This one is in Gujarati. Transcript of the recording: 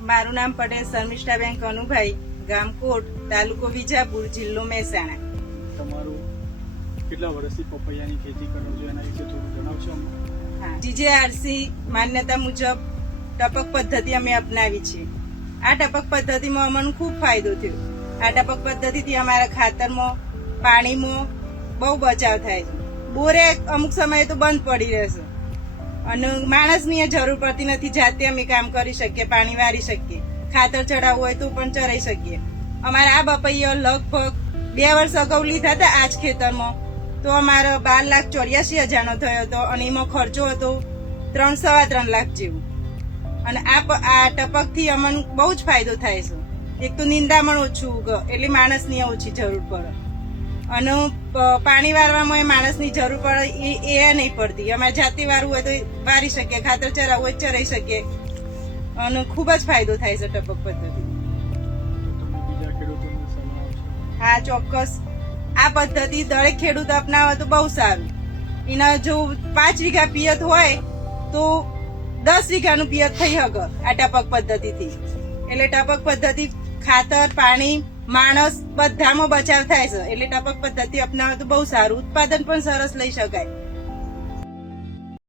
મારું નામ પટેલ શર્મિષ્ઠાબેન કનુભાઈ, ગામ કોટ, તાલુકો વિજાપુર, જિલ્લો મહેસાણા. તમારું કેટલા વર્ષથી પપૈયાની ખેતી કરો છો એના વિશે થોડું જણાવશો અમને? હા, જીજેઆરસી માન્યતા મુજબ ટપક પદ્ધતિ અમે અપનાવી છે. આ ટપક પદ્ધતિમાં અમને ખૂબ ફાયદો થયો. આ ટપક પદ્ધતિથી અમારા ખાતરમાં, પાણીમાં બહુ બચાવ થાય છે. બોરે અમુક સમયે તો બંધ પડી રહેશે અને માણસની જરૂર પડતી નથી. જાતે અમે કામ કરી શકીએ, પાણી વારી શકીએ, ખાતર ચડાવવું હોય તો પણ ચડાવી શકીએ. અમારા આ પપૈયા લગભગ 2 વર્ષ અગાઉ લીધા હતા આ જ ખેતરમાં, તો અમારો 12,84,000 થયો હતો અને એમાં ખર્ચો હતો 3-3.25 લાખ જેવું. અને આ ટપકથી અમને બહુ જ ફાયદો થાય છે. એક તો નિંદામણ ઓછું ઉગે એટલે માણસની ઓછી જરૂર પડે અને પાણી વારવામાં માણસની જરૂર પડે એ નહીં પડતી. અમારે જાતે વારવું હોય તો વારી શકીએ, ખાતર ચરાવવું હોય ચરાવી શકીએ અને ખૂબ જ ફાયદો થાય છે ટપક પદ્ધતિ. તમે બીજા ખેડૂતોને સલાહ આપશો? હા, ચોક્કસ. આ પદ્ધતિ દરેક ખેડૂત અપનાવે તો બહુ સારું. એના જો 5 વીઘા પિયત હોય તો 10 વીઘાનું પિયત થઈ શકે આ ટપક પદ્ધતિથી. એટલે ટપક પદ્ધતિ ખાતર, પાણી, માણસ બધામાં બચાવ થાય છે. એટલે ટપક પદ્ધતિ અપનાવે તો બહુ સારું, ઉત્પાદન પણ સરસ લઈ શકાય.